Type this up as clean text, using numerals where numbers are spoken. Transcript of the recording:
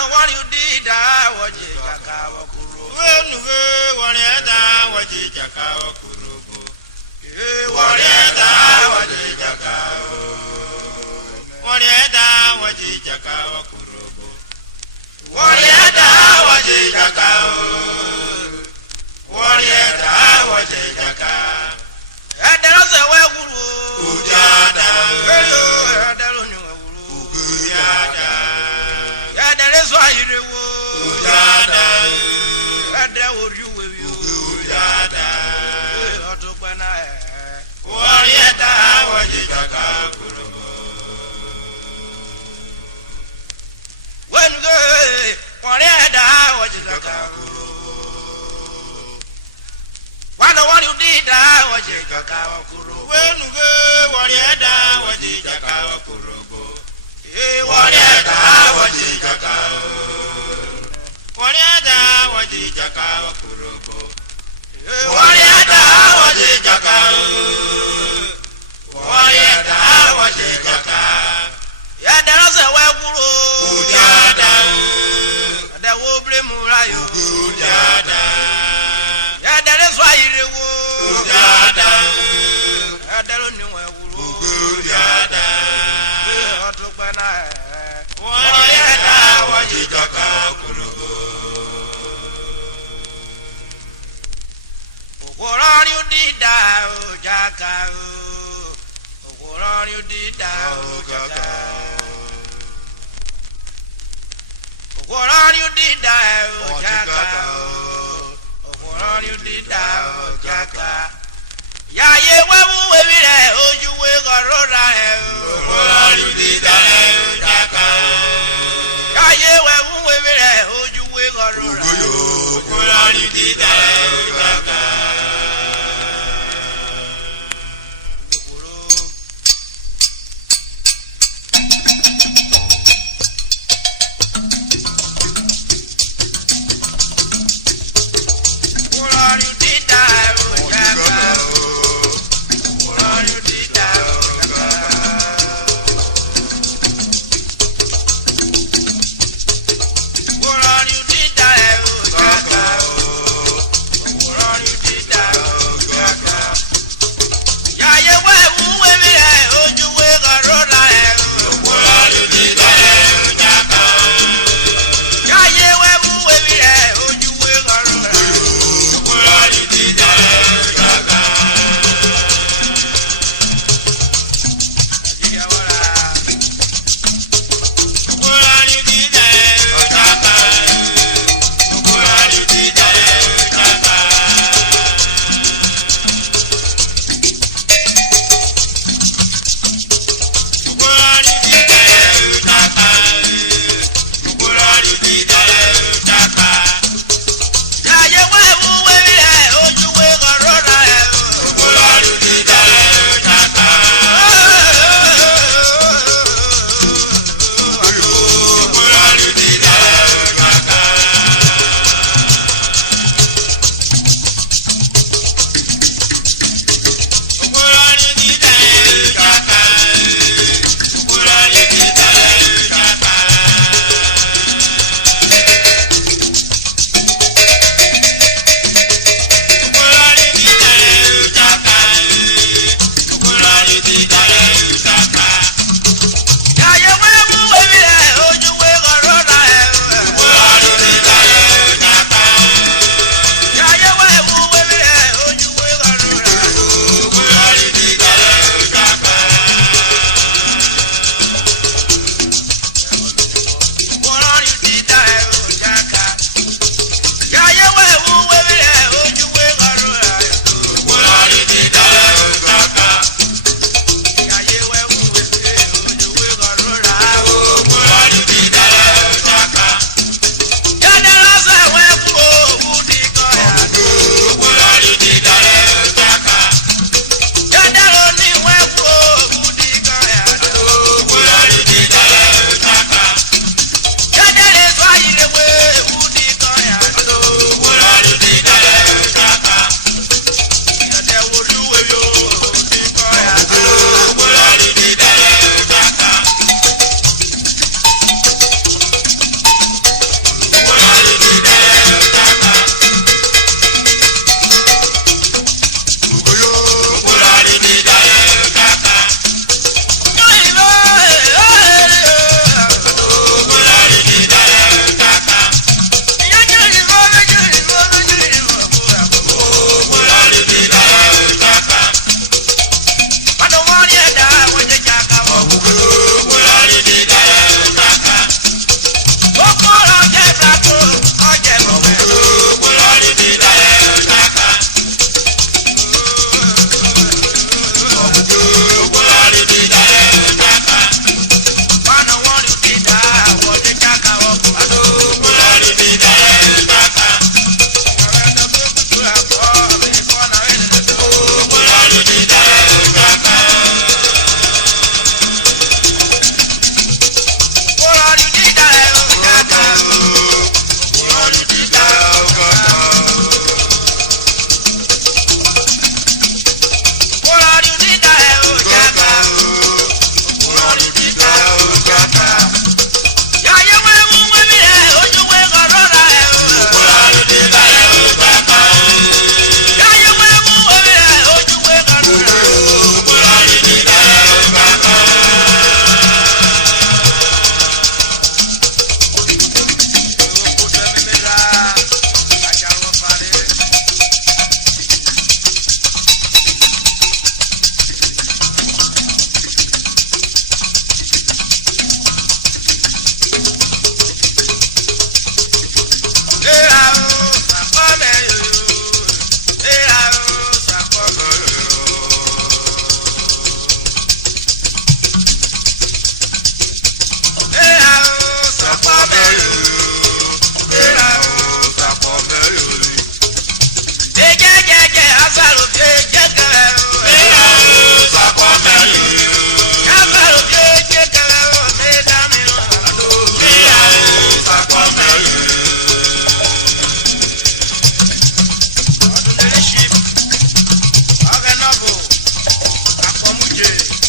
no one you did, I was Jacka Kuru. When you go, one yet, was Jacka Kuru. One yet, was Jacka. One yet, was Jacka Kuru. One yet, was Jacka. One yet, was Jacka. And there was a well, Ujada, yeah, there is why you do. Ujada, and there would you with you. Ujada, Otopana, Wariata, Wajitaka, when good, Wariata, Wajitaka. One the one you did, I was Jacka Kuru. When you go, Wariata, Wajitaka Kurubo. Wariata, Wajitaka. Wariata, Wajitaka Kurubo. Wariata, Wajitaka. Wariata, Wajitaka. Yeah, there is a well guru. Ujada. There will be Murayo. Ujada. Yeah, there is why you do. Ujada. I don't know where we go. Ujada. Otopana. Wariata, Wajitaka Kurubo. What are you did, Jacka? What are you did, Jacka? What are you did, Jacka? What are you did, Jacka? Yeah, yeah, where we there? Oh, you will go Roda. What are you did, Jacka? Yeah, yeah, where we there? Oh, you will go Roda. What are you did, Jacka? Riudi.